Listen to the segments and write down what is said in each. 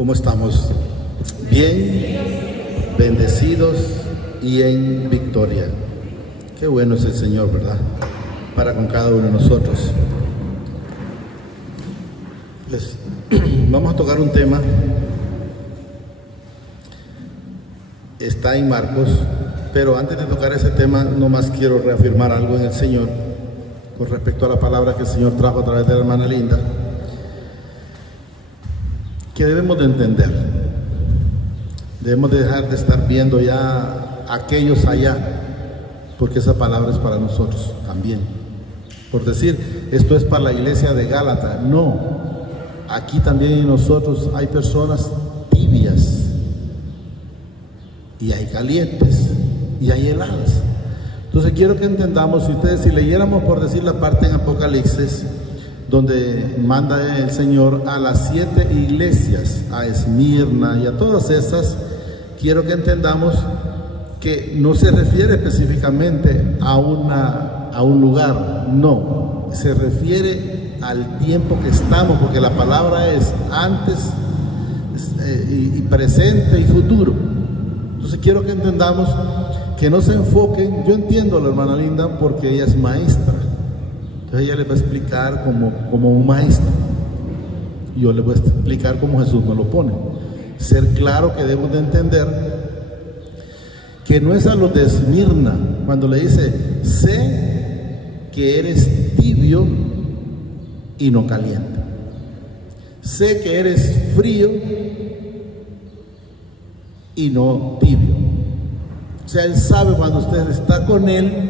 ¿Cómo estamos? Bien, bendecidos y en victoria. Qué bueno es el Señor, ¿verdad? Para con cada uno de nosotros. Pues, vamos a tocar un tema. Está en Marcos, pero antes de tocar ese tema, nomás quiero reafirmar algo en el Señor con respecto a la palabra que el Señor trajo a través de la hermana Linda, que debemos de entender. Debemos de dejar de estar viendo ya aquellos allá, porque esa palabra es para nosotros también. Por decir, esto es para la iglesia de Gálatas. No, aquí también en nosotros hay personas tibias, y hay calientes, y hay heladas. Entonces quiero que entendamos, si leyéramos por decir la parte en Apocalipsis, donde manda el Señor a las 7 iglesias, a Esmirna y a todas esas, quiero que entendamos que no se refiere específicamente a un lugar, no, se refiere al tiempo que estamos, porque la palabra es antes y presente y futuro. Entonces quiero que entendamos que no se enfoquen. Yo entiendo a la hermana Linda porque ella es maestra, entonces ella les va a explicar como un maestro, y yo les voy a explicar como Jesús me lo pone. Ser claro que debemos de entender que no es a los de Esmirna cuando le dice: sé que eres tibio y no caliente, sé que eres frío y no tibio. O sea, Él sabe cuando usted está con Él,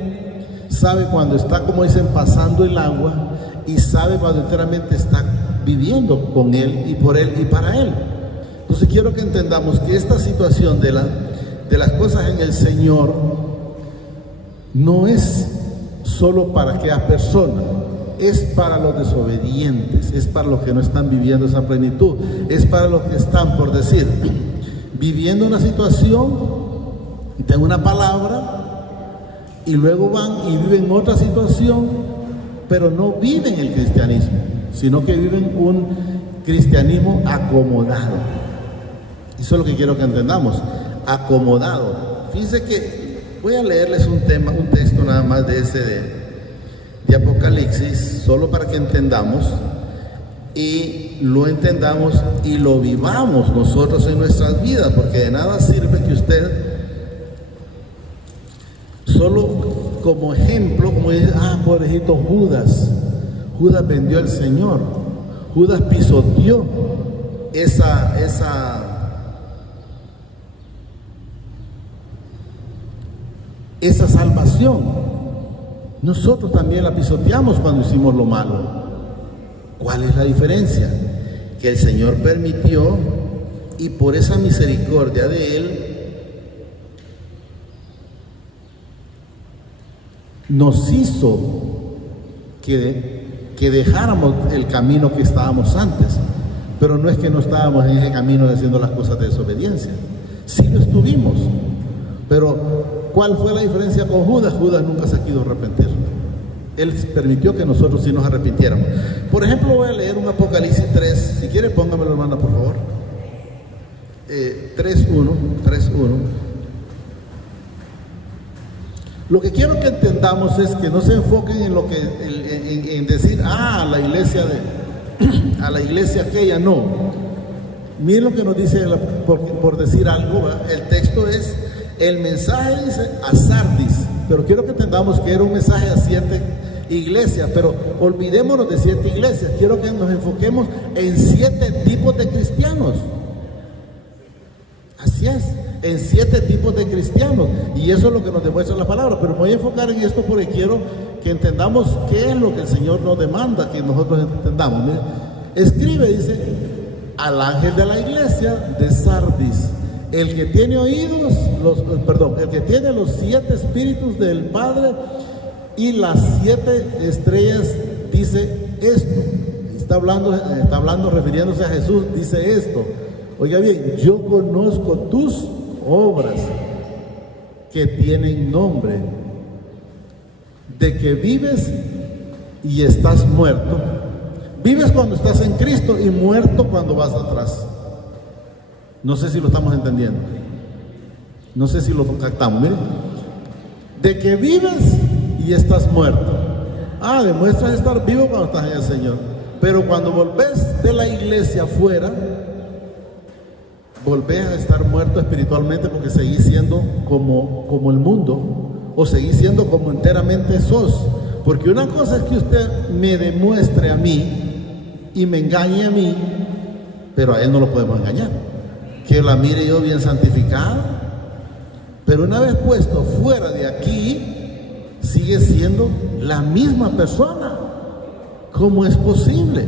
sabe cuando está, como dicen, pasando el agua, y sabe cuando enteramente está viviendo con Él y por Él y para Él. Entonces quiero que entendamos que esta situación de las cosas en el Señor no es solo para aquella persona, es para los desobedientes, es para los que no están viviendo esa plenitud, es para los que están, por decir, viviendo una situación de una palabra y luego van y viven otra situación, pero no viven el cristianismo, sino que viven un cristianismo acomodado. Eso es lo que quiero que entendamos, acomodado. Fíjense que voy a leerles un texto nada más de Apocalipsis, solo para que entendamos y lo entendamos y lo vivamos nosotros en nuestras vidas, porque de nada sirve que usted solo como ejemplo, como dice, pobrecito Judas vendió al Señor, Judas pisoteó esa salvación. Nosotros también la pisoteamos cuando hicimos lo malo. ¿Cuál es la diferencia? Que el Señor permitió, y por esa misericordia de Él nos hizo que dejáramos el camino que estábamos antes. Pero no es que no estábamos en ese camino haciendo las cosas de desobediencia, sí lo estuvimos. Pero ¿cuál fue la diferencia con Judas? Judas nunca se quiso arrepentir. Él permitió que nosotros sí nos arrepintiéramos. Por ejemplo, voy a leer un Apocalipsis 3. Si quiere, póngamelo, hermana, por favor. 3.1. Lo que quiero que entendamos es que no se enfoquen en lo que en decir, a la iglesia aquella, no. Miren lo que nos dice, por decir algo, ¿verdad? El texto es, el mensaje dice a Sardis, pero quiero que entendamos que era un mensaje a 7 iglesias, pero olvidémonos de 7 iglesias. Quiero que nos enfoquemos en 7 tipos de cristianos. Así es, en 7 tipos de cristianos, y eso es lo que nos demuestra la palabra. Pero me voy a enfocar en esto porque quiero que entendamos qué es lo que el Señor nos demanda que nosotros entendamos. Mira, escribe, dice, al ángel de la iglesia de Sardis, el que tiene oídos, el que tiene los 7 espíritus del Padre y las 7 estrellas, dice esto. Está hablando refiriéndose a Jesús, dice esto. Oiga bien, yo conozco tus obras que tienen nombre, de que vives y estás muerto. Vives cuando estás en Cristo y muerto cuando vas atrás. No sé si lo estamos entendiendo. No sé si lo captamos. Miren, de que vives y estás muerto. Demuestras estar vivo cuando estás en el Señor. Pero cuando volvés de la iglesia afuera, volvés a estar muerto espiritualmente, porque seguís siendo como el mundo, o seguís siendo como enteramente sos. Porque una cosa es que usted me demuestre a mí y me engañe a mí, pero a él no lo podemos engañar. Que la mire yo bien santificada, pero una vez puesto fuera de aquí, sigue siendo la misma persona. ¿Cómo es posible?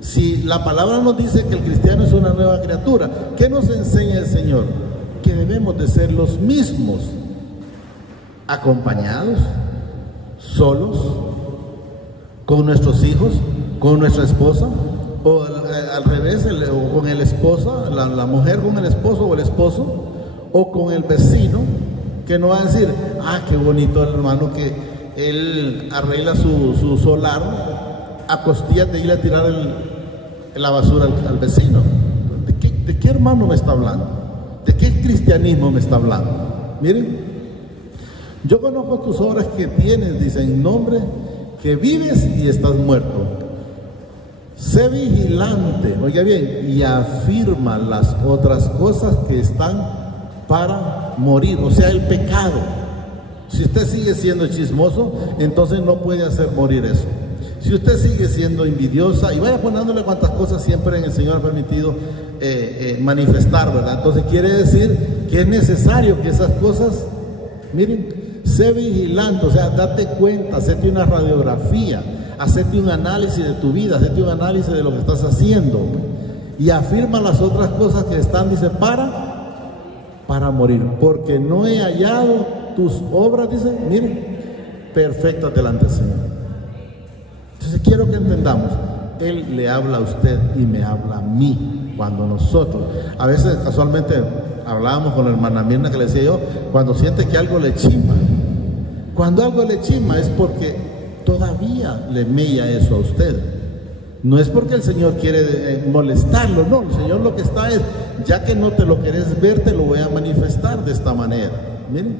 Si la palabra nos dice que el cristiano es una nueva criatura, ¿qué nos enseña el Señor? Que debemos de ser los mismos, acompañados, solos, con nuestros hijos, con nuestra esposa, o al revés, o con el esposa, la mujer con el esposo o el esposo, o con el vecino, que no va a decir, qué bonito el hermano que él arregla su solar a costillas de ir a tirar la basura al vecino. ¿De qué hermano me está hablando? ¿De qué cristianismo me está hablando? Miren, yo conozco tus obras que tienes, dice, en nombre que vives y estás muerto. Sé vigilante, oiga bien, y afirma las otras cosas que están para morir, o sea, el pecado. Si usted sigue siendo chismoso, entonces no puede hacer morir eso. Si usted sigue siendo envidiosa, y vaya poniéndole cuantas cosas siempre en el Señor ha permitido manifestar, ¿verdad? Entonces quiere decir que es necesario que esas cosas, miren, sé vigilante, o sea, date cuenta, hacete una radiografía, hacete un análisis de tu vida, hacete un análisis de lo que estás haciendo, y afirma las otras cosas que están, dice, para morir, porque no he hallado tus obras, dice, miren, perfectas delante del Señor. Entonces quiero que entendamos, Él le habla a usted y me habla a mí. Cuando nosotros, a veces casualmente hablábamos con la hermana Mirna, que le decía yo, cuando siente que algo le chima, cuando algo le chima es porque todavía le mella eso a usted. No es porque el Señor quiere molestarlo, no, el Señor lo que está es, ya que no te lo querés ver, te lo voy a manifestar de esta manera. Miren,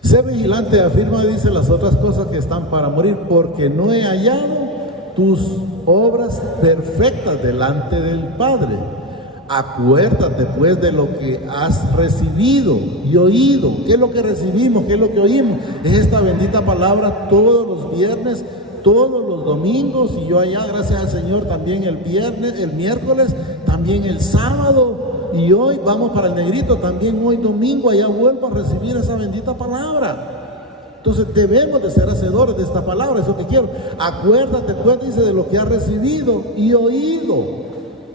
sé vigilante, afirma, dice, las otras cosas que están para morir, porque no he hallado tus obras perfectas delante del Padre. Acuérdate pues de lo que has recibido y oído. ¿Qué es lo que recibimos? ¿Qué es lo que oímos? Es esta bendita palabra todos los viernes, todos los domingos, y yo allá, gracias al Señor, también el viernes, el miércoles, también el sábado. Y hoy vamos para el Negrito, también hoy domingo, allá vuelvo a recibir esa bendita palabra. Entonces debemos de ser hacedores de esta palabra, eso que quiero. Acuérdate pues, dice, de lo que has recibido y oído.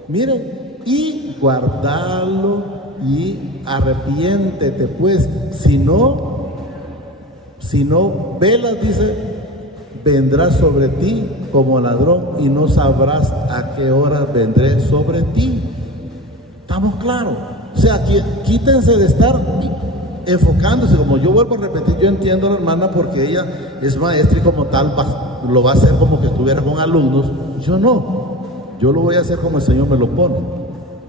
Miren, y guardarlo y arrepiéntete pues, si no velas, dice, vendrá sobre ti como ladrón y no sabrás a qué hora vendré sobre ti. ¿Estamos claros? O sea, quítense de estar enfocándose, como yo vuelvo a repetir, yo entiendo a la hermana porque ella es maestra y como tal lo va a hacer como que estuviera con alumnos. Yo no, yo lo voy a hacer como el Señor me lo pone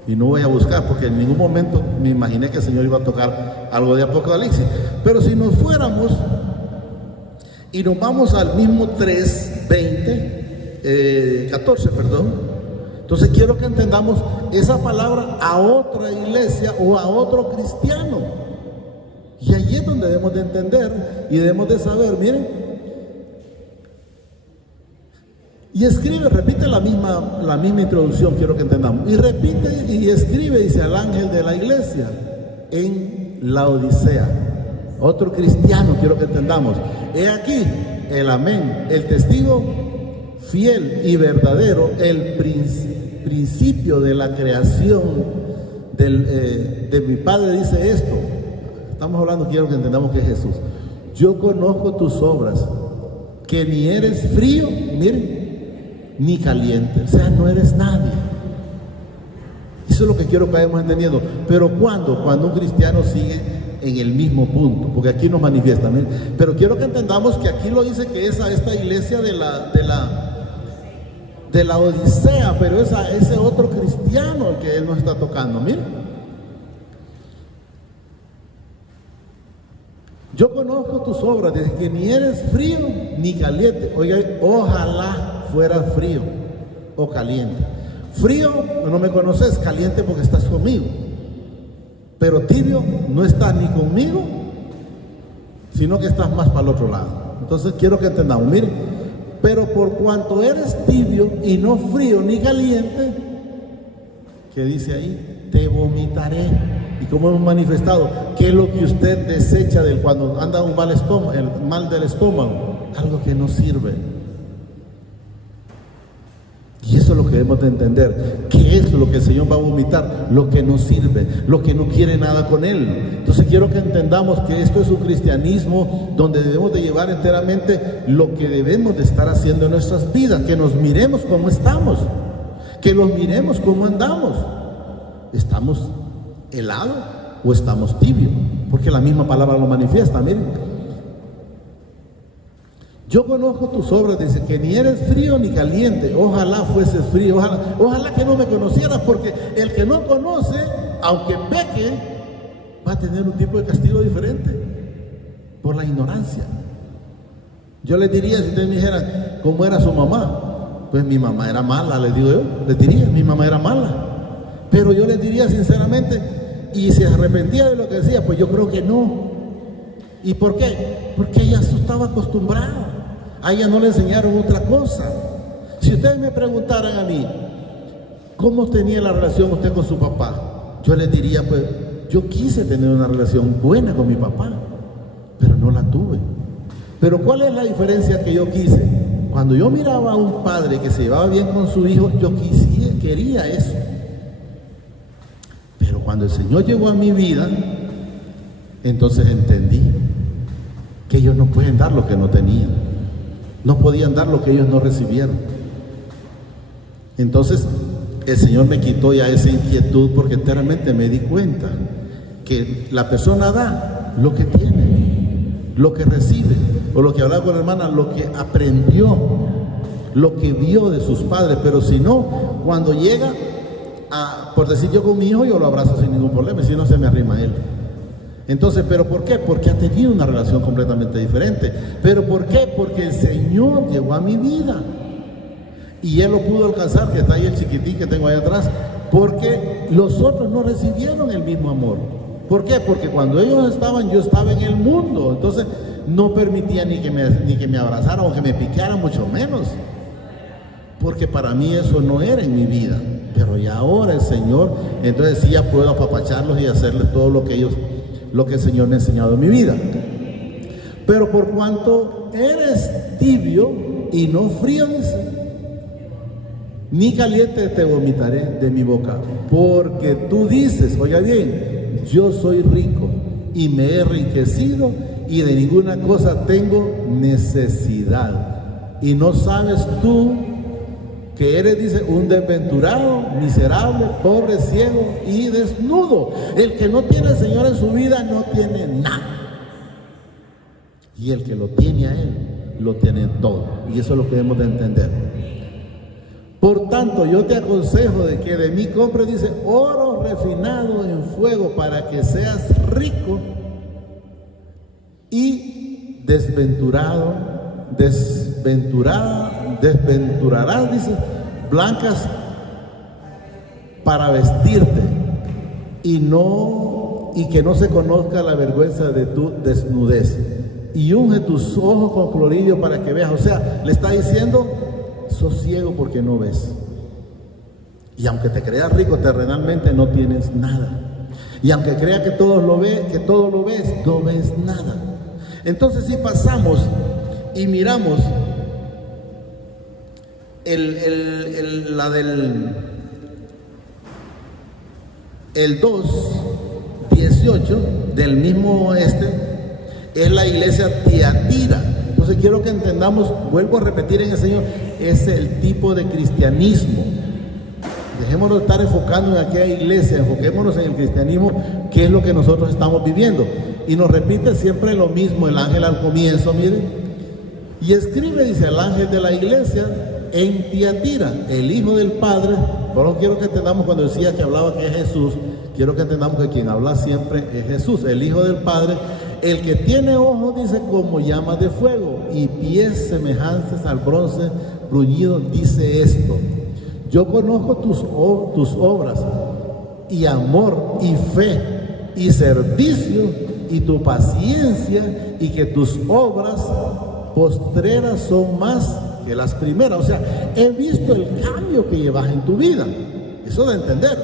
y no voy a buscar, porque en ningún momento me imaginé que el Señor iba a tocar algo de Apocalipsis. Pero si nos fuéramos y nos vamos al mismo 14, entonces quiero que entendamos esa palabra a otra iglesia o a otro cristiano. Y allí es donde debemos de entender y debemos de saber, miren. Y escribe, repite la misma introducción, quiero que entendamos. Y repite y escribe, dice, al ángel de la iglesia en Laodicea. Otro cristiano, quiero que entendamos. He aquí el amén, el testigo fiel y verdadero, el principio de la creación de mi Padre, dice esto. Estamos hablando, quiero que entendamos que es Jesús. Yo conozco tus obras, que ni eres frío, miren, ni caliente, o sea, no eres nadie. Eso es lo que quiero que vayamos entendiendo. Pero cuando un cristiano sigue en el mismo punto, porque aquí nos manifiesta, miren. Pero quiero que entendamos que aquí lo dice que es a esta iglesia de de la Odisea, pero es a ese otro cristiano el que Él nos está tocando. Mire, yo conozco tus obras, dice que ni eres frío ni caliente. Oiga, ojalá fuera frío o caliente. Frío, no me conoces; caliente porque estás conmigo. Pero tibio, no estás ni conmigo, sino que estás más para el otro lado. Entonces quiero que entendamos, mire, pero por cuanto eres tibio y no frío ni caliente, ¿qué dice ahí? Te vomitaré. Y como hemos manifestado, ¿qué es lo que usted desecha cuando anda un mal estómago, el mal del estómago? Algo que no sirve. Y eso es lo que debemos de entender. ¿Qué es lo que el Señor va a vomitar? Lo que no sirve, lo que no quiere nada con Él. Entonces quiero que entendamos que esto es un cristianismo donde debemos de llevar enteramente lo que debemos de estar haciendo en nuestras vidas. Que nos miremos cómo estamos, que los miremos cómo andamos. ¿Estamos helado o estamos tibio? Porque la misma palabra lo manifiesta. Miren, yo conozco tus obras, dice que ni eres frío ni caliente. Ojalá fueses frío, ojalá que no me conocieras, porque el que no conoce, aunque peque, va a tener un tipo de castigo diferente por la ignorancia. Yo les diría, si ustedes me dijeran cómo era su mamá, pues mi mamá era mala, les digo yo, les diría, mi mamá era mala. Pero yo les diría sinceramente, y se arrepentía de lo que decía, pues yo creo que no. ¿Y por qué? Porque ella estaba acostumbrada. A ella no le enseñaron otra cosa. Si ustedes me preguntaran a mí, ¿cómo tenía la relación usted con su papá? Yo les diría, pues, yo quise tener una relación buena con mi papá, pero no la tuve. Pero ¿cuál es la diferencia que yo quise? Cuando yo miraba a un padre que se llevaba bien con su hijo, yo quería eso. Pero cuando el Señor llegó a mi vida, entonces entendí que ellos no pueden dar lo que no tenían. No podían dar lo que ellos no recibieron. Entonces el Señor me quitó ya esa inquietud, porque enteramente me di cuenta que la persona da lo que tiene, lo que recibe, o lo que hablaba con la hermana, lo que aprendió, lo que vio de sus padres. Pero si no, cuando llega por decir, yo con mi hijo, yo lo abrazo sin ningún problema, y si no, se me arrima a él. Entonces, ¿pero por qué? Porque ha tenido una relación completamente diferente. ¿Pero por qué? Porque el Señor llegó a mi vida y Él lo pudo alcanzar, que está ahí el chiquitín que tengo ahí atrás, porque los otros no recibieron el mismo amor. ¿Por qué? Porque cuando ellos estaban, yo estaba en el mundo. Entonces no permitía ni que me abrazaran o que me picaran, mucho menos, porque para mí eso no era en mi vida. Pero ya ahora el Señor, entonces sí, ya puedo apapacharlos y hacerles todo lo que el Señor me ha enseñado en mi vida. Pero por cuanto eres tibio y no frío, dice, ni caliente te vomitaré de mi boca. Porque tú dices, oiga bien, yo soy rico y me he enriquecido y de ninguna cosa tengo necesidad. Y no sabes tú que eres, dice, un desventurado, miserable, pobre, ciego y desnudo. El que no tiene al Señor en su vida no tiene nada. Y el que lo tiene a Él, lo tiene todo. Y eso es lo que debemos de entender. Por tanto, yo te aconsejo de que de mí compres, dice, oro refinado en fuego, para que seas rico, y desventurarás, dice, blancas para vestirte, y que no se conozca la vergüenza de tu desnudez, y unge tus ojos con cloridio para que veas. O sea, le está diciendo, sos ciego porque no ves, y aunque te creas rico terrenalmente, no tienes nada, y aunque creas que todo lo ves, no ves nada. Entonces, si pasamos y miramos el 2:18 del mismo es la iglesia Tiatira. Entonces quiero que entendamos, vuelvo a repetir en el Señor, es el tipo de cristianismo. Dejémonos de estar enfocando en aquella iglesia, enfoquémonos en el cristianismo, que es lo que nosotros estamos viviendo. Y nos repite siempre lo mismo el ángel al comienzo, miren. Y escribe, dice, al ángel de la iglesia en Tiatira, el Hijo del Padre. Pero quiero que entendamos, cuando decía que hablaba que es Jesús, quiero que entendamos que quien habla siempre es Jesús, el Hijo del Padre, el que tiene ojos, dice, como llamas de fuego y pies semejantes al bronce bruñido, dice esto: yo conozco tus obras y amor y fe y servicio y tu paciencia, y que tus obras postreras son más que las primeras. O sea, he visto el cambio que llevas en tu vida. Eso de entender.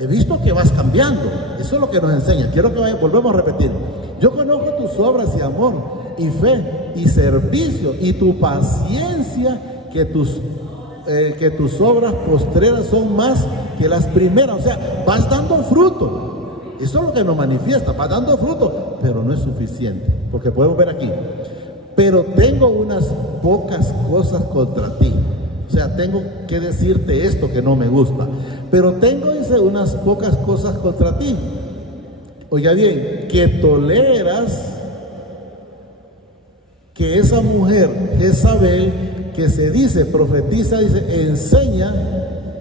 He visto que vas cambiando. Eso es lo que nos enseña. Quiero que volvemos a repetir. Yo conozco tus obras y amor y fe y servicio y tu paciencia, que tus obras postreras son más que las primeras. O sea, vas dando fruto. Eso es lo que nos manifiesta. Vas dando fruto, pero no es suficiente. Porque podemos ver aquí: pero tengo unas pocas cosas contra ti. O sea, tengo que decirte esto que no me gusta. Pero tengo, dice, unas pocas cosas contra ti. Oiga bien, que toleras que esa mujer, Jezabel, que se dice, profetiza, dice, enseña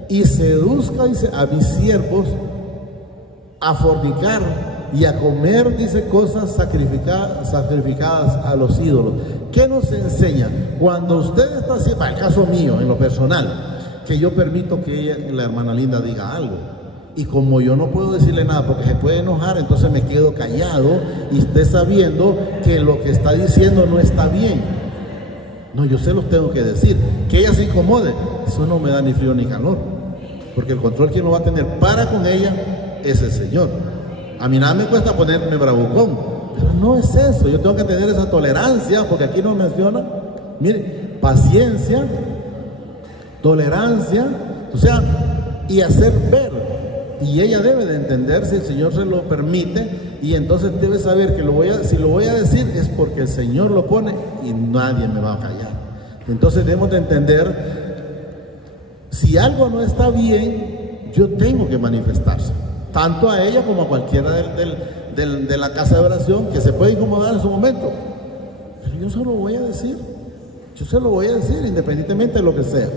y seduzca, dice, a mis siervos a fornicar y a comer, dice, cosas sacrificadas a los ídolos. ¿Qué nos enseña? Cuando usted está haciendo, el caso mío, en lo personal, que yo permito que ella, la hermana Linda, diga algo, y como yo no puedo decirle nada porque se puede enojar, entonces me quedo callado, y usted sabiendo que lo que está diciendo no está bien. No, yo se los tengo que decir. Que ella se incomode, eso no me da ni frío ni calor, porque el control que no va a tener para con ella es el Señor. A mí nada me cuesta ponerme bravucón, pero no es eso. Yo tengo que tener esa tolerancia, porque aquí nos menciona, mire, paciencia, tolerancia, o sea, y hacer ver. Y ella debe de entender, si el Señor se lo permite, y entonces debe saber que si lo voy a decir es porque el Señor lo pone y nadie me va a callar. Entonces debemos de entender, si algo no está bien, yo tengo que manifestarse, tanto a ella como a cualquiera de la casa de oración que se puede incomodar en su momento. Pero yo se lo voy a decir, independientemente de lo que sea.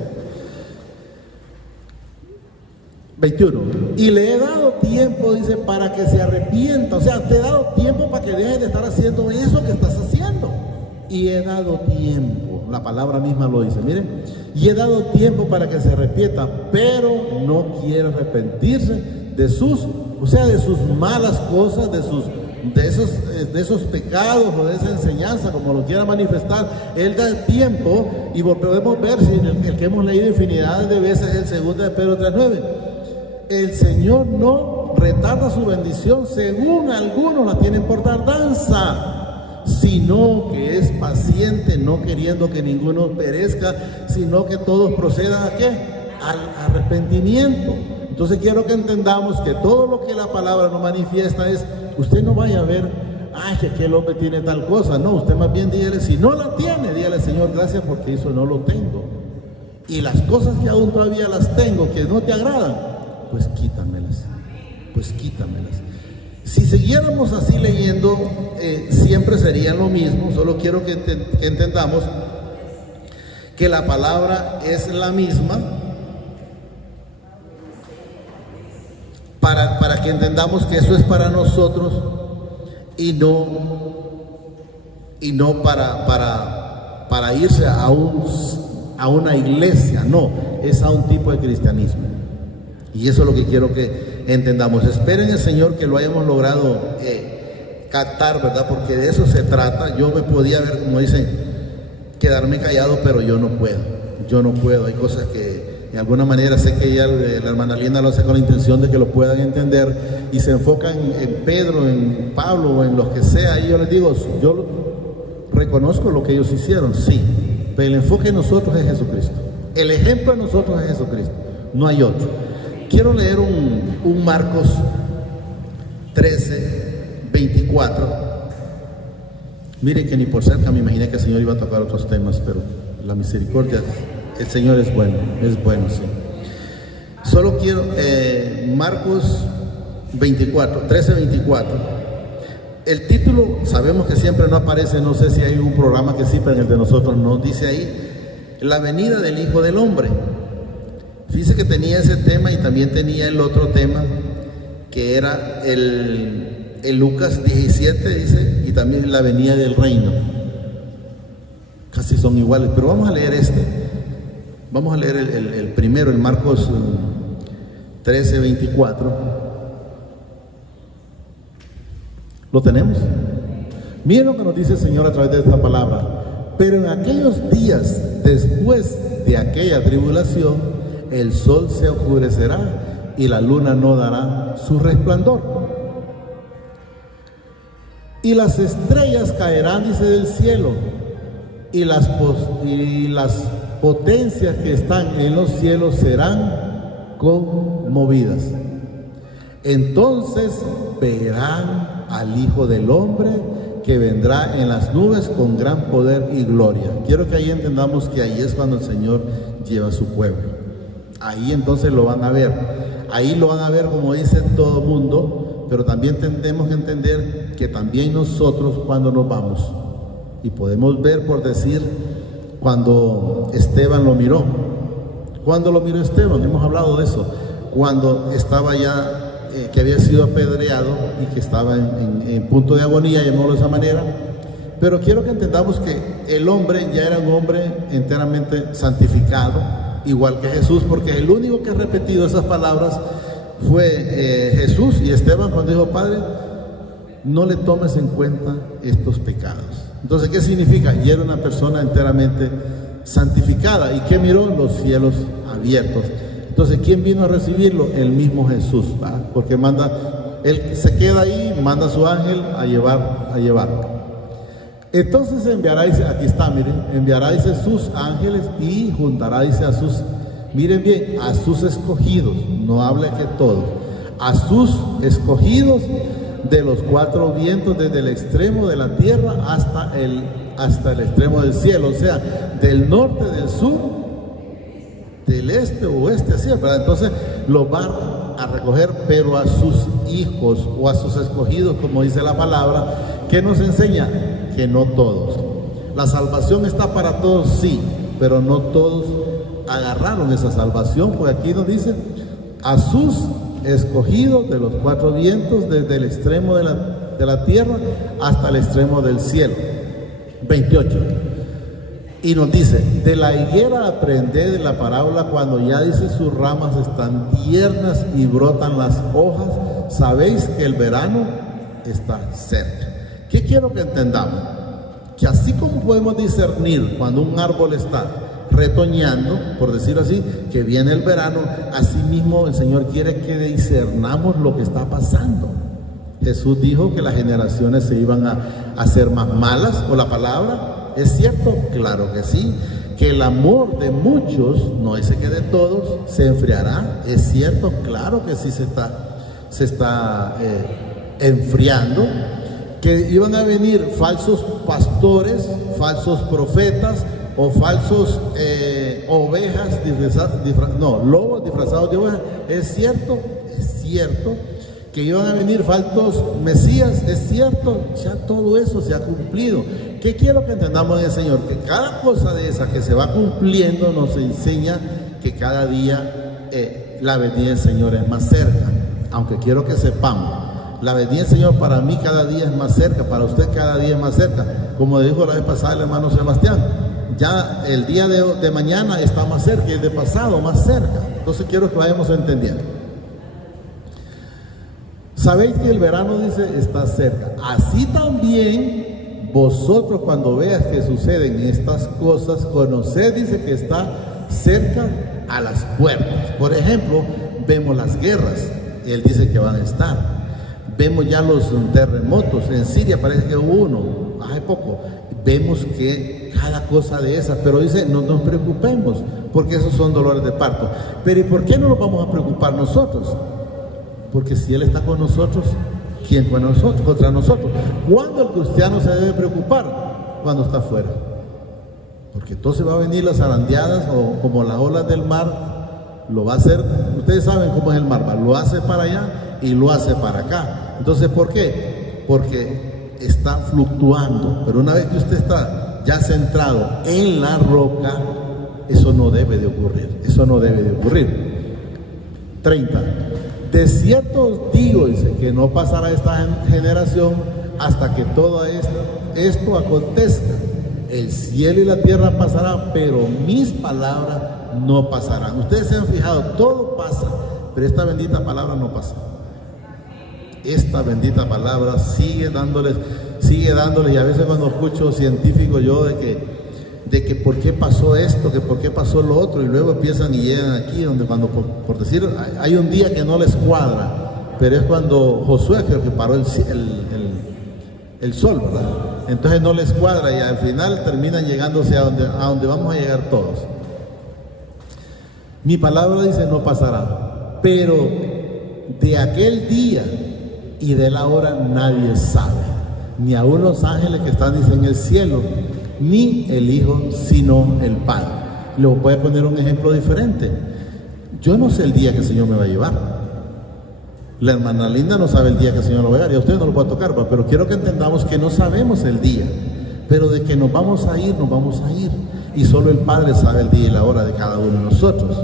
21. Y le he dado tiempo, dice, para que se arrepienta. O sea, te he dado tiempo para que dejes de estar haciendo eso que estás haciendo. Y he dado tiempo, la palabra misma lo dice, miren, y he dado tiempo para que se arrepienta, pero no quiere arrepentirse de sus malas cosas, de esos pecados o de esa enseñanza, como lo quiera manifestar. Él da el tiempo, y podemos ver, si el que hemos leído infinidad de veces, el 2 de Pedro 3:9, el Señor no retarda su bendición, según algunos la tienen por tardanza, sino que es paciente, no queriendo que ninguno perezca, sino que todos procedan ¿a qué? Al arrepentimiento. Entonces quiero que entendamos que todo lo que la palabra nos manifiesta es, usted no vaya a ver, ay, que aquel hombre tiene tal cosa. No, usted más bien dígale, si no la tiene, dígale, Señor, gracias porque eso no lo tengo. Y las cosas que aún todavía las tengo, que no te agradan, pues quítamelas. Si siguiéramos así leyendo, siempre sería lo mismo. Solo quiero que entendamos que la palabra es la misma, para que entendamos que eso es para nosotros y no para irse a una iglesia. No, es a un tipo de cristianismo. Y eso es lo que quiero que entendamos. Esperen el Señor que lo hayamos logrado captar, ¿verdad? Porque de eso se trata. Yo me podía ver, como dicen, quedarme callado, pero yo no puedo. Hay cosas que de alguna manera sé que ella, la hermana Linda, lo hace con la intención de que lo puedan entender, y se enfocan en Pedro, en Pablo o en los que sea. Y yo les digo, yo reconozco lo que ellos hicieron, sí, pero el enfoque de nosotros es Jesucristo. El ejemplo de nosotros es Jesucristo, no hay otro. Quiero leer un Marcos 13:24. Miren que ni por cerca me imaginé que el Señor iba a tocar otros temas, pero la misericordia, el Señor es bueno, sí. Solo quiero, Marcos 13:24. El título, sabemos que siempre no aparece, no sé si hay un programa que sí, pero en el de nosotros no dice ahí. la venida del Hijo del Hombre. Fíjese que tenía ese tema y también tenía el otro tema, que era el Lucas 17, dice, y también la venida del reino. Casi son iguales, pero vamos a leer Vamos a leer el primero, el Marcos 13, 24. ¿Lo tenemos? Miren lo que nos dice el Señor a través de esta palabra. Pero en aquellos días, después de aquella tribulación, el sol se oscurecerá y la luna no dará su resplandor. Y las estrellas caerán, dice, del cielo, y las potencias que están en los cielos serán conmovidas. Entonces verán al Hijo del Hombre que vendrá en las nubes con gran poder y gloria. Quiero que ahí entendamos que ahí es cuando el Señor lleva a su pueblo. Ahí entonces lo van a ver. Ahí lo van a ver, como dice todo el mundo, pero también tenemos que entender que también nosotros cuando nos vamos, y podemos ver, por decir, cuando Esteban lo miró. ¿Cuándo lo miró Esteban? Hemos hablado de eso. Cuando estaba ya que había sido apedreado y que estaba en punto de agonía, llamémoslo de esa manera. Pero quiero que entendamos que el hombre ya era un hombre enteramente santificado, igual que Jesús, porque el único que ha repetido esas palabras fue Jesús, y Esteban cuando dijo: Padre, no le tomes en cuenta estos pecados. Entonces, ¿qué significa? Y era una persona enteramente santificada. ¿Y qué miró? Los cielos abiertos. Entonces, ¿quién vino a recibirlo? El mismo Jesús, ¿va? Porque él se queda ahí, manda a su ángel a llevar. Entonces enviará, dice, aquí está, miren, enviará, dice, sus ángeles y juntará, dice, miren bien, a sus escogidos, no hable que todos, a sus escogidos de los cuatro vientos, desde el extremo de la tierra hasta el extremo del cielo, o sea, del norte, del sur, del este, oeste, así, ¿verdad? Entonces los va a recoger, pero a sus hijos o a sus escogidos, como dice la palabra, que nos enseña que no todos. La salvación está para todos, sí, pero no todos agarraron esa salvación, porque aquí nos dice a sus escogidos de los cuatro vientos, desde el extremo de la tierra hasta el extremo del cielo. 28. Y nos dice: de la higuera aprended la parábola cuando ya, dice, sus ramas están tiernas y brotan las hojas, sabéis que el verano está cerca. ¿Qué quiero que entendamos? Que así como podemos discernir cuando un árbol está retoñando, por decirlo así, que viene el verano, así mismo el Señor quiere que discernamos lo que está pasando. Jesús dijo que las generaciones se iban a hacer más malas por la palabra. ¿Es cierto? Claro que sí. Que el amor de muchos, no dice que de todos, se enfriará. ¿Es cierto? Claro que sí se está enfriando. Que iban a venir falsos pastores, falsos profetas o falsos ovejas lobos disfrazados de ovejas. ¿Es cierto? Es cierto. Que iban a venir falsos mesías, es cierto, ya todo eso se ha cumplido. ¿Qué quiero que entendamos del Señor? Que cada cosa de esa que se va cumpliendo nos enseña que cada día la venida del Señor es más cerca. Aunque quiero que sepamos, la venida del Señor para mí cada día es más cerca, para usted cada día es más cerca. Como dijo la vez pasada el hermano Sebastián, ya el día de mañana está más cerca y el de pasado más cerca. Entonces quiero que vayamos entendiendo. Sabéis que el verano, dice, está cerca. Así también vosotros, cuando veas que suceden estas cosas, conoced, dice, que está cerca a las puertas. Por ejemplo, vemos las guerras, él dice que van a estar. Vemos ya los terremotos, en Siria parece que hubo uno, hace poco. Vemos que cada cosa de esas, pero dice, no nos preocupemos, porque esos son dolores de parto. Pero ¿y por qué no nos vamos a preocupar nosotros? Porque si Él está con nosotros, ¿quién con nosotros? Contra nosotros. ¿Cuándo el cristiano se debe preocupar? Cuando está afuera. Porque entonces va a venir las zarandeadas o como las olas del mar, lo va a hacer. Ustedes saben cómo es el mar, lo hace para allá y lo hace para acá. Entonces, ¿por qué? Porque está fluctuando. Pero una vez que usted está ya centrado en la roca, eso no debe de ocurrir, eso no debe de ocurrir. 30. De cierto os digo, dice, que no pasará esta generación hasta que todo esto acontezca. El cielo y la tierra pasarán, pero mis palabras no pasarán. Ustedes se han fijado, todo pasa, pero esta bendita palabra no pasa. Esta bendita palabra sigue dándoles, y a veces cuando escucho científicos yo de que por qué pasó esto, que por qué pasó lo otro, y luego empiezan y llegan aquí, donde cuando, por decir, hay un día que no les cuadra, pero es cuando Josué creo que paró el sol, ¿verdad? Entonces no les cuadra y al final terminan llegándose a donde vamos a llegar todos. Mi palabra dice no pasará, pero de aquel día y de la hora nadie sabe, ni aun los ángeles que están, dice, en el cielo, ni el Hijo, sino el Padre. Le voy a poner un ejemplo diferente. Yo no sé el día que el Señor me va a llevar. La hermana Linda no sabe el día que el Señor lo va a llevar, y a usted no lo va a tocar, pero quiero que entendamos que no sabemos el día, pero de que nos vamos a ir, y solo el Padre sabe el día y la hora de cada uno de nosotros.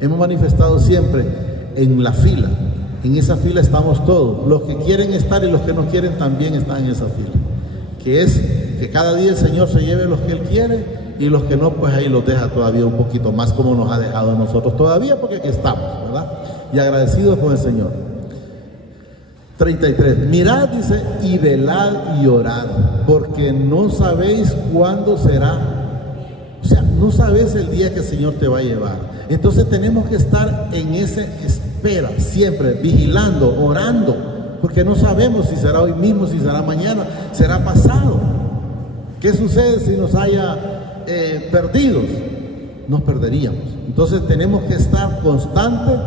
Hemos manifestado siempre en la fila. En esa fila estamos todos, los que quieren estar y los que no quieren también están en esa fila, que es que cada día el Señor se lleve los que Él quiere, y los que no, pues ahí los deja todavía un poquito más, como nos ha dejado a nosotros todavía, porque aquí estamos, ¿verdad? Y agradecidos con el Señor. 33. Mirad, dice, y velad y orad, porque no sabéis cuándo será. O sea, no sabes el día que el Señor te va a llevar. Entonces tenemos que estar en esa espera, siempre vigilando, orando, porque no sabemos si será hoy mismo, si será mañana, será pasado. ¿Qué sucede si nos haya perdidos? Nos perderíamos. Entonces tenemos que estar constantes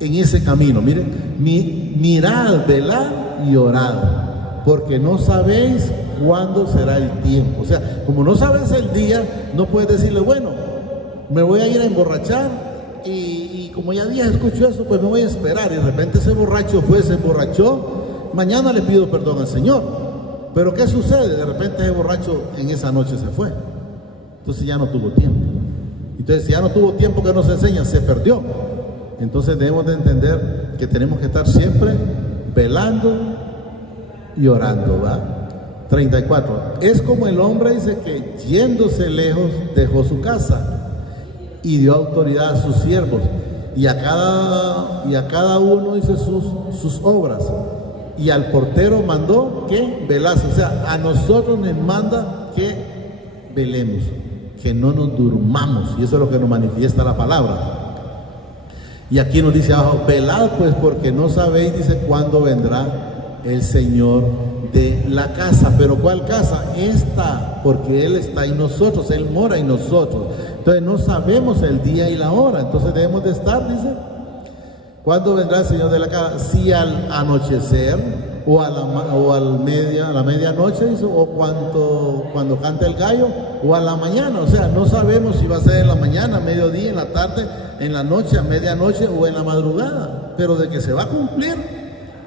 en ese camino. Miren, mirad, velad y orad, porque no sabéis cuándo será el tiempo. O sea, como no sabes el día, no puedes decirle, bueno, me voy a ir a emborrachar y como ya días escucho eso, pues me voy a esperar. Y de repente ese borracho se emborrachó, mañana le pido perdón al Señor. Pero ¿qué sucede? De repente ese borracho en esa noche se fue. Entonces ya no tuvo tiempo. Entonces si ya no tuvo tiempo, que nos enseña, se perdió. Entonces debemos de entender que tenemos que estar siempre velando y orando, ¿va? 34. Es como el hombre, dice, que yéndose lejos dejó su casa y dio autoridad a sus siervos y a cada uno, dice, sus obras, y al portero mandó que velase. O sea, a nosotros nos manda que velemos, que no nos durmamos, y eso es lo que nos manifiesta la palabra. Y aquí nos dice abajo, velad pues, porque no sabéis, dice, cuándo vendrá el Señor de la casa. Pero ¿cuál casa? Esta, porque Él está en nosotros, Él mora en nosotros. Entonces no sabemos el día y la hora, entonces debemos de estar, dice, ¿cuándo vendrá el Señor de la casa? Si al anochecer o a la medianoche, dice, o cuando canta el gallo, o a la mañana. O sea, no sabemos si va a ser en la mañana, mediodía, en la tarde, en la noche, a medianoche o en la madrugada, pero de que se va a cumplir,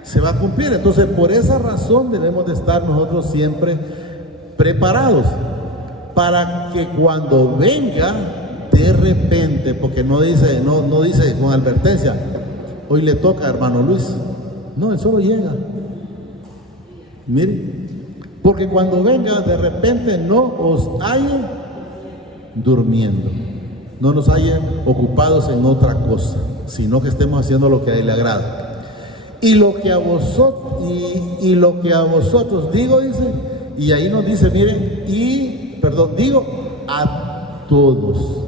se va a cumplir. Entonces por esa razón debemos de estar nosotros siempre preparados, para que cuando venga de repente, porque no dice con advertencia, hoy le toca, hermano Luis. No, él solo llega. Mire, porque cuando venga de repente no os halle durmiendo, no nos halle ocupados en otra cosa, sino que estemos haciendo lo que a Él le agrada. Y lo que a vosotros digo, dice, y ahí nos dice, miren, digo a todos,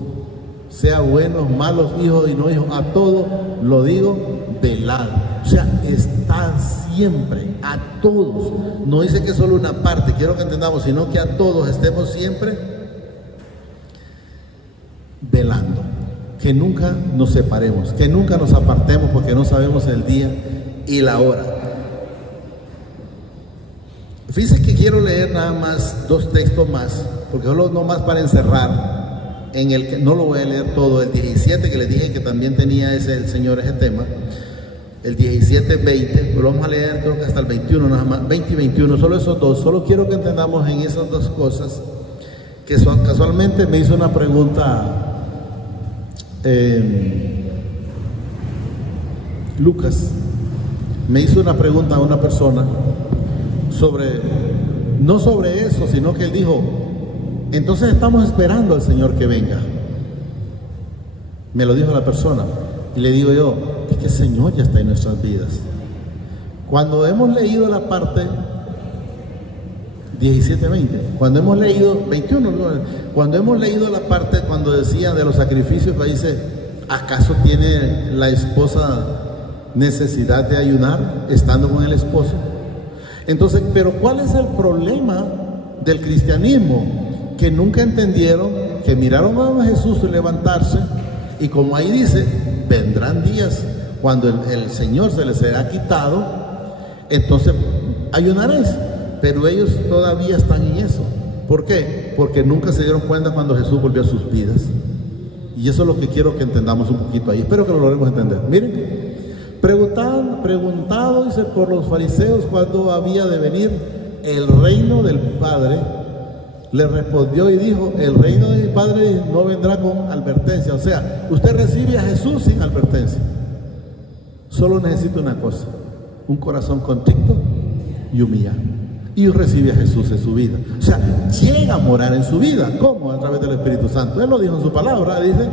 sea buenos, malos, hijos y no hijos, a todos lo digo, velad. O sea, estad siempre, a todos. No dice que solo una parte, quiero que entendamos, sino que a todos estemos siempre velando. Que nunca nos separemos, que nunca nos apartemos, porque no sabemos el día y la hora. Fíjense que quiero leer nada más 2 textos más, porque solo no más para encerrar en el que no lo voy a leer todo. El 17, que les dije que también tenía el Señor ese tema, el 17, 20, lo vamos a leer creo que hasta el 21 nada más, 20 y 21, solo esos 2. Solo quiero que entendamos en esas 2 cosas que casualmente me hizo una pregunta Lucas. Me hizo una pregunta a una persona no sobre eso, sino que él dijo, entonces estamos esperando al Señor que venga. Me lo dijo la persona. Y le digo yo, es que el Señor ya está en nuestras vidas. Cuando hemos leído la parte 17-20, cuando hemos leído 21, cuando hemos leído la parte cuando decía de los sacrificios, ahí dice, ¿acaso tiene la esposa necesidad de ayunar estando con el esposo? Entonces, pero ¿cuál es el problema del cristianismo? Que nunca entendieron, que miraron a Jesús levantarse, y como ahí dice, vendrán días cuando el Señor se les será quitado, entonces ayunaréis. Pero ellos todavía están en eso. ¿Por qué? Porque nunca se dieron cuenta cuando Jesús volvió a sus vidas. Y eso es lo que quiero que entendamos un poquito ahí. Espero que lo logremos entender. Miren, preguntado, dice, por los fariseos cuándo había de venir el reino del Padre, le respondió y dijo, el reino de mi Padre no vendrá con advertencia. O sea, usted recibe a Jesús sin advertencia. Solo necesita una cosa, un corazón contrito y humillado. Y recibe a Jesús en su vida. O sea, llega a morar en su vida. ¿Cómo? A través del Espíritu Santo. Él lo dijo en su palabra, dice,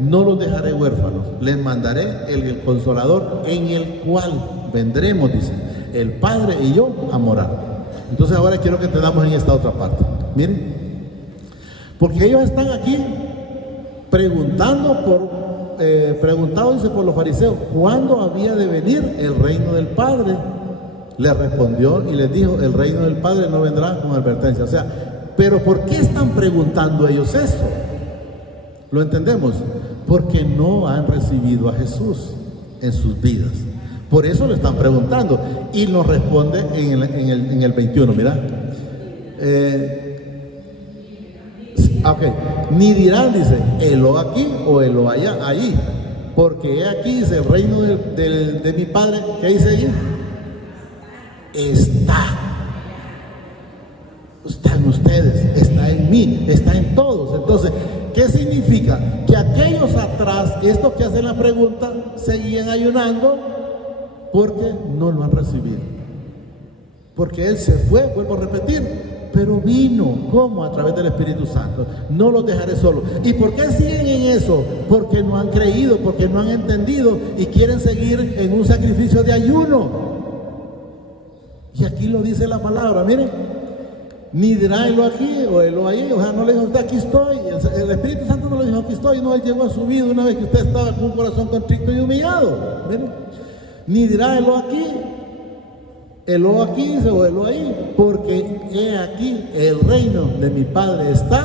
no los dejaré huérfanos, les mandaré el Consolador, en el cual vendremos, dice, el Padre y yo a morar. Entonces ahora quiero que entendamos en esta otra parte. Miren, porque ellos están aquí preguntado, dice, por los fariseos, ¿cuándo había de venir el reino del Padre? Le respondió y les dijo, el reino del Padre no vendrá con advertencia. O sea, pero ¿por qué están preguntando ellos eso? ¿Lo entendemos? Porque no han recibido a Jesús en sus vidas. Por eso lo están preguntando. Y nos responde en el 21, mira. Ni dirán, dice, helo aquí o helo allá, ahí. Porque he aquí, dice, el reino de mi Padre, ¿qué dice allí? Está en ustedes, está en mí, está en todos. Entonces, ¿qué significa? Que aquellos atrás, estos que hacen la pregunta, seguían ayunando porque no lo han recibido. Porque Él se fue, vuelvo a repetir, pero vino. ¿Cómo? A través del Espíritu Santo. No los dejaré solos. ¿Y por qué siguen en eso? Porque no han creído, porque no han entendido y quieren seguir en un sacrificio de ayuno. Y aquí lo dice la palabra, miren, ni dirá helo aquí o helo ahí. O sea, no le dijo usted, aquí estoy. El Espíritu Santo no le dijo, aquí estoy. No, Él llegó a su vida una vez que usted estaba con un corazón contrito y humillado. Miren, ni dirá helo aquí dice, o helo ahí, porque he aquí el reino de mi Padre está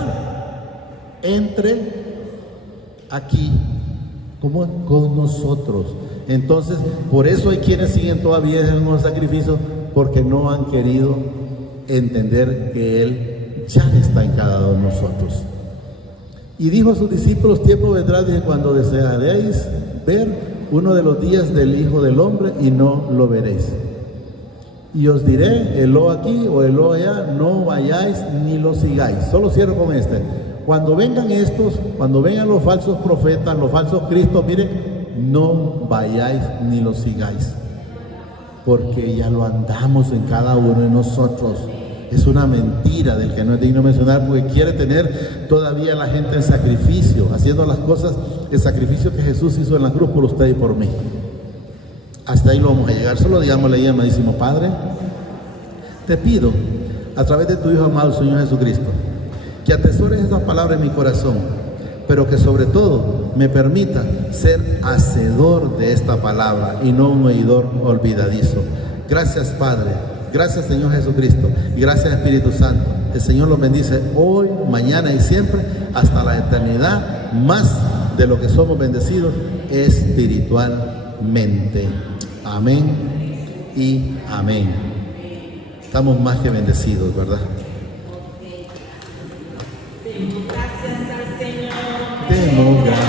aquí, como con nosotros. Entonces, por eso hay quienes siguen todavía en los sacrificios, porque no han querido entender que Él ya está en cada uno de nosotros. Y dijo a sus discípulos, tiempo vendrá, dice, cuando desearéis ver uno de los días del Hijo del Hombre y no lo veréis. Y os diré, helo aquí o helo allá, no vayáis ni lo sigáis. Solo cierro con este. Cuando vengan los falsos profetas, los falsos cristos, miren, no vayáis ni lo sigáis. Porque ya lo andamos en cada uno de nosotros. Es una mentira del que no es digno mencionar, porque quiere tener todavía la gente en sacrificio, haciendo las cosas, el sacrificio que Jesús hizo en la cruz por usted y por mí. Hasta ahí lo vamos a llegar. Solo digámosle ahí, amadísimo Padre, te pido, a través de tu Hijo amado, Señor Jesucristo, que atesores esta palabra en mi corazón, pero que sobre todo me permita ser hacedor de esta palabra y no un oidor olvidadizo. Gracias, Padre. Gracias, Señor Jesucristo. Y gracias, Espíritu Santo. El Señor los bendice hoy, mañana y siempre, hasta la eternidad, más de lo que somos bendecidos espiritualmente. Amén y amén. Estamos más que bendecidos, ¿verdad? Gracias al Señor. Demos gracias,